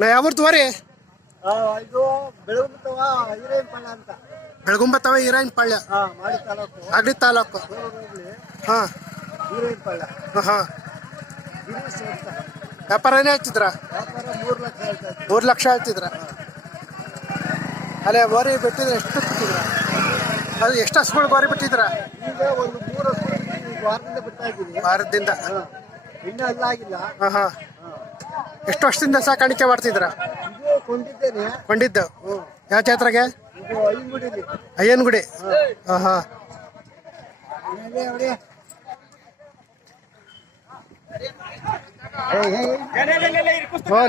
ನಾ ಯಾವ್ದು ವರಿ ಇದು ಬೆಳಗುಂಬತ್ತವ ಹಿರೇಪಳ್ಳ ಅಂತ. ಬೆಳಗುಂಬತ್ತವ ಹಿರೇಪಳ್ಳ ಮಾಡಿ ತಾಲೂಕು ಅಗ್ಡಿ ತಾಲೂಕು. ಹಾ ಹಿರೇಪಳ್ಳ. ಹಾ ಗಿರೀಶ್ ಅಂತ. ವ್ಯಾಪಾರ ಏನೇ ಹೇಳ್ತಿದ್ರ? ವ್ಯಾಪಾರ 3 ಲಕ್ಷ ಹೇಳ್ತಾ ಇದ್ದೆ. 3 ಲಕ್ಷ ಹೇಳ್ತಿದ್ರ. ಅಲ್ಲೇ ಬೋರಿ ಬಿಟ್ಟಿದ್ರೆ ಎಷ್ಟು ಬಿಟ್ಟಿದ್ರ? ಅದು ಎಷ್ಟು ಹಸುಗಳು ಬೋರಿ ಬಿಟ್ಟಿದ್ರ? ಈಗ ಒಂದು 3 ವಾರದಿಂದ ಬಿಡ್ತಾ ಇದ್ದೀವಿ. ವಾರದಿಂದ ಇನ್ನೂ ಎಲ್ಲ ಆಗಿಲ್ಲ. ಹಾ ಎಷ್ಟು ವರ್ಷದಿಂದ ಸಾಕಾಣಿಕೆ ಮಾಡ್ತಿದ್ರ? ಇದು ಕೊಂಡಿದ್ದೇನೆ. ಕೊಂಡಿದ್ದು ಯಾವ ಜಾತ್ರೆಗೆ? ಇದು ಐನಗುಡಿಲಿ. ಅಯ್ಯನಗುಡಿ. ಹಾ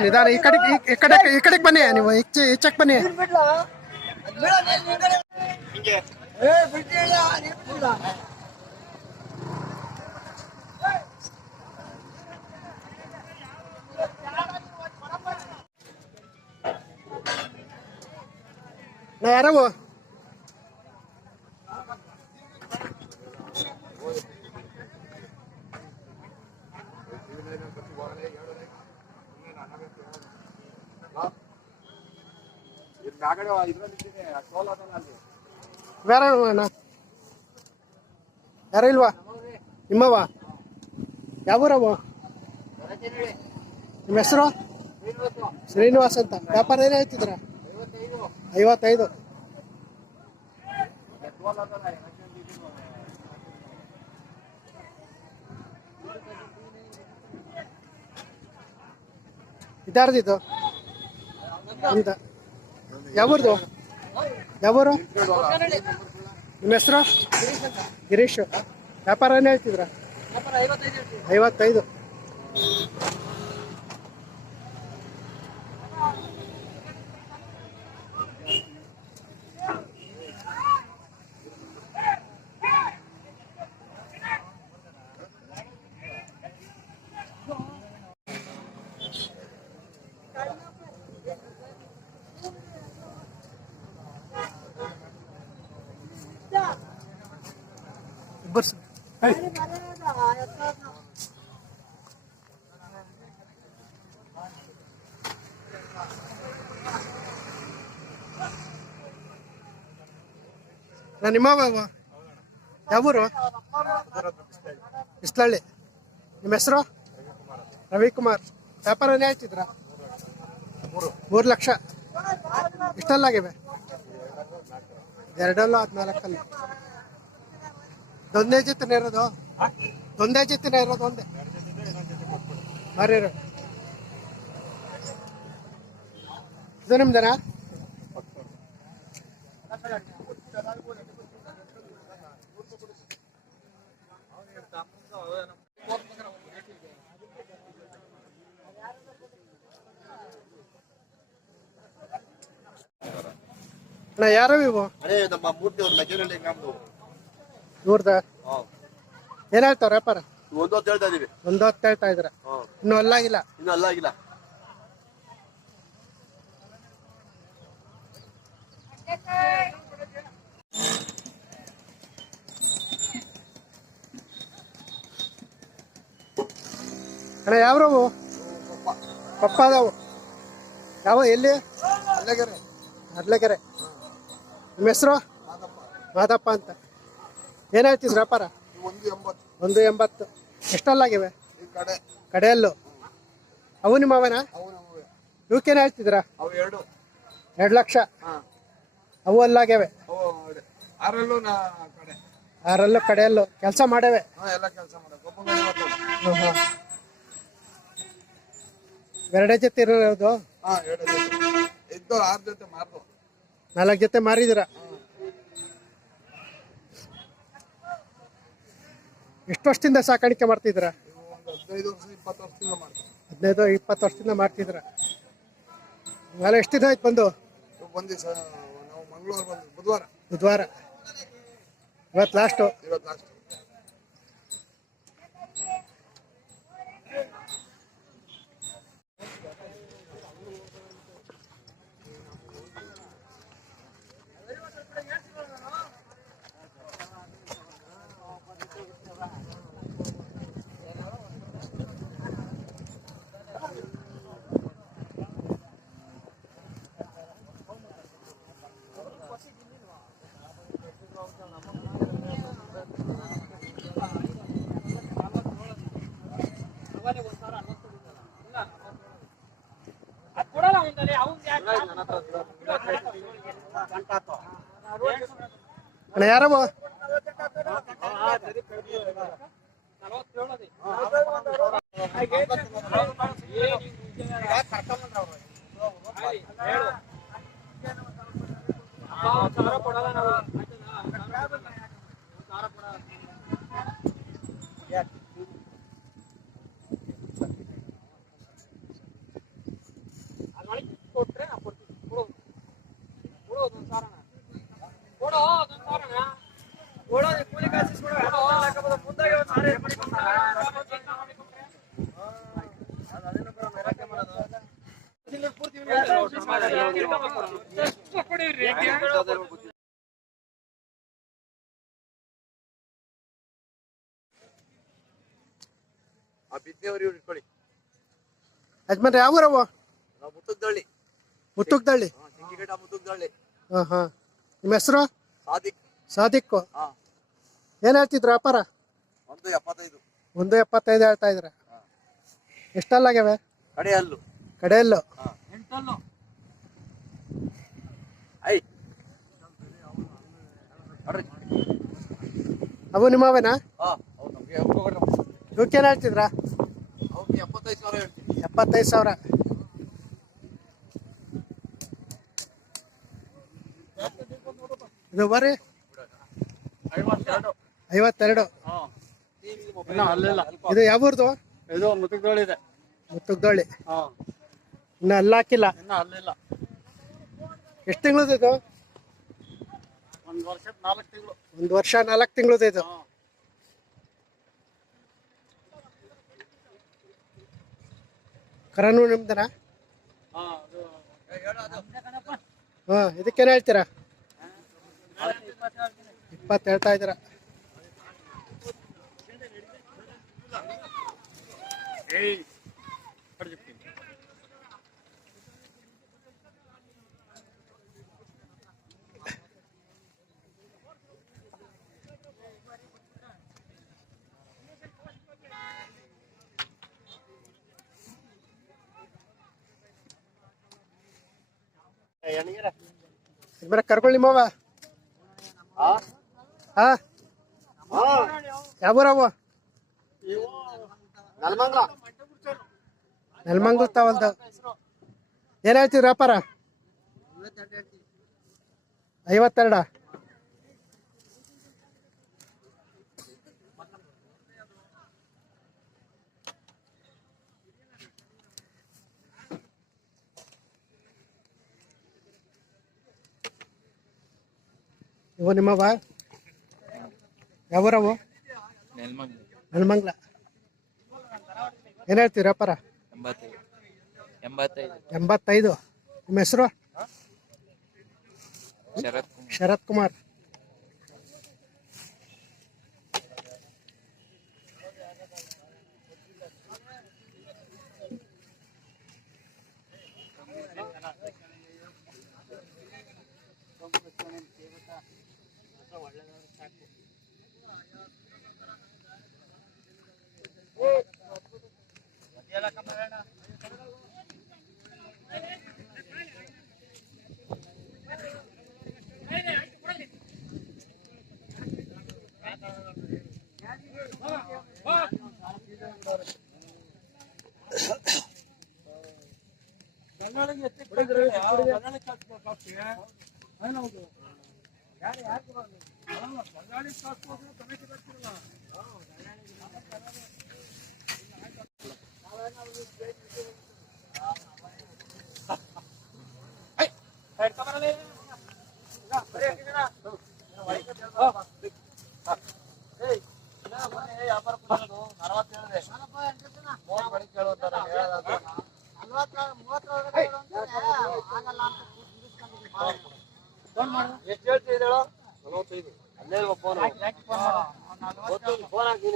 ನಿಧಾನ ಈ ಕಡೆಗೆ ಬನ್ನಿ. ನೀವು ಈಚೆಗೆ ಬನ್ನಿ. ನಾ ಯಾರವು ಬೇರೆ ಯಾರು ಇಲ್ವಾ? ನಿಮ್ಮವ ಯಾವೂರವ? ನಿಮ್ಮ ಹೆಸರು? ಶ್ರೀನಿವಾಸ್ ಅಂತ. ವ್ಯಾಪಾರ ಏನೇ ಹೇಳ್ತಿದ್ರ? 55. ಇದಾರ್ದಿದ್ದು ಅಂತ. ಯಾವೂರ್ದು? ಯಾವೂರು? ನಿಮ್ಮ ಹೆಸರು? ಗಿರೀಶ್. ವ್ಯಾಪಾರ ಏನೇ ಹೇಳ್ತಿದ್ರ? 55. ಬರ್ಸ್ ನಾನು ನಿಮ್ಮವ ಯಾವೂರು? ಬಿಸ್ಲಳ್ಳಿ. ನಿಮ್ಮ ಹೆಸರು? ರವಿಕುಮಾರ್. ವ್ಯಾಪಾರ ಏನೇ ಹೇಳ್ತಿದ್ರ? 3 ಲಕ್ಷ. ಇಷ್ಟಲ್ಲಾಗಿವೆ? 2 14 ಒಂದೇ ಜೊತೆನೇ ಇರೋದು? ಒಂದೇ ಜೊತೆನೇ ಇರೋದು? ಒಂದೇ ಮರಿ ಇದು ನಿಮ್ದೇನಾ? ನಾ ಯಾರು ಇವು? ಇವ್ರದ ಏನ್ ಹೇಳ್ತಾರ ವ್ಯಾಪಾರ? 1 ಹೇಳ್ತಾ ಇದೀವಿ. 1 ಹೇಳ್ತಾ ಇದ್ರ? ಇನ್ನು ಅಲ್ಲಾಗಿಲ್ಲ? ಇನ್ನೂ ಅಲ್ಲಾಗಿಲ್ಲ. ಅಣ್ಣ ಯಾವ್ರವು? ಪಪ್ಪ ಅದಾವು. ಯಾವ ಎಲ್ಲಿ? ಅರ್ಲೆಗೆರೆ. ನಿಮ್ಮ ಹೆಸರು? ಮಾದಪ್ಪ ಅಂತ. ಏನ್ ಹೇಳ್ತಿದ್ರು ವ್ಯಾಪಾರ? 180. ಎಷ್ಟಲ್ಲಾಗಿವೆ? ಕಡೆಯಲ್ಲು. ಅವು ನಿಮ್ಮವನ? ಇವಕ್ಕೇನು ಹೇಳ್ತಿದ್ರ? 2 ಲಕ್ಷ. ಅವು ಅಲ್ಲಾಗ್ಯವೆ? 6 ಕಡೆಯಲ್ಲು. ಕೆಲಸ ಮಾಡವೆ? ಎರಡೇ ಜೊತೆ ಇರೋದು? 4 ಜೊತೆ ಮಾರಿದಿರ? ಎಷ್ಟು ವರ್ಷದಿಂದ ಸಾಕಾಣಿಕೆ ಮಾಡ್ತಿದ್ರ? 15-20 ವರ್ಷದಿಂದ ಮಾಡ್ತಿದ್ರ? ಇವೆಲ್ಲ ಎಷ್ಟು ದಿನ ಆಯ್ತು ಬಂದು? ಬುಧವಾರ. ಇವತ್ತು ಲಾಸ್ಟು? ಅಣ್ಣ ಯಾರವ ಇಟ್ಕೊಳ್ಳಿ. ಯಜಮಾನ್ರೆ ಯಾವ ಊರವ ನಾವು ಮುತ್ತುಗ್ದಳ್ಳಿ. ಮುತ್ತುಗ್ದಳ್ಳಿ. ಸಿಂಗಿಗೇಟ ಮುತ್ತುಗ್ದಳ್ಳಿ. ಹಾ ಹಾ ನಿಮ್ಮ ಹೆಸರು ಸಾದಿಕ್. ಸಾದಿಕ್ಕು. ಏನ್ ಹೇಳ್ತಿದ್ರು ವ್ಯಾಪಾರ? 1.75. 1.75 ಹೇಳ್ತಾ ಇದ್ರ. ಎಷ್ಟಲ್ಲಾಗ್ಯಾವೆ? ಕಡೆಯಲ್ಲು. ಕಡೆಯಲ್ಲು. ಅವು ನಿಮ್ಮವೇನಾ? ಇವಕ್ಕೇನ್ ಹೇಳ್ತಿದ್ರ? 75,000 ಹೇಳ್ತೀನಿ. 75,000. ಇದು ಬರ್ರಿ 52. ಇದು ಯಾವ ಊರ್ದು? ಇದು ಮುತ್ತುಗ್ದಳ್ಳಿ ಇದೆ. ಮುತ್ತುಗ್ದಳ್ಳಿ. ಇನ್ನು ಅಲ್ಲ ಹಾಕಿಲ್ಲ. ಅಲ್ಲಿಲ್ಲ. ಎಷ್ಟು ತಿಂಗಳದ ಇದು? 1 ವರ್ಷ 4 ತಿಂಗಳು. 1 ವರ್ಷ 4 ತಿಂಗಳದ ಇದು. ಕರನು ನಿಮ್ದನಾ? ಹಾ ಇದಕ್ಕೇನ್ ಹೇಳ್ತೀರಾ? 20 ಹೇಳ್ತಾ ಇದ್ದೀರಾ. ಕರ್ಕೊಳ್ಳಿ ಮಾವ. ಹಾ ಯಾವ ಊರವ? ನೆಲಮಂಗ್ಲ ತಾವಲ್ದ. ಏನ್ ಹೇಳ್ತೀವಿ ವ್ಯಾಪಾರ? 52. ಇವು ನಿಮ್ಮವ? ಯಾವೂರವು? ನೆಲಮಂಗ್ಲ. ಏನ್ ಹೇಳ್ತೀವಿ ವ್ಯಾಪಾರ? 85. ನಿಮ್ಮ ಹೆಸರು? ಶರತ್ ಕುಮಾರ್. ಎಷ್ಟು ಹೇಳ್ತಿದ್ದೀರ? 45. ಅಲ್ಲೇ ಫೋನ್ ಹಾಕಿ ಫೋನ್ ಹಾಕಿ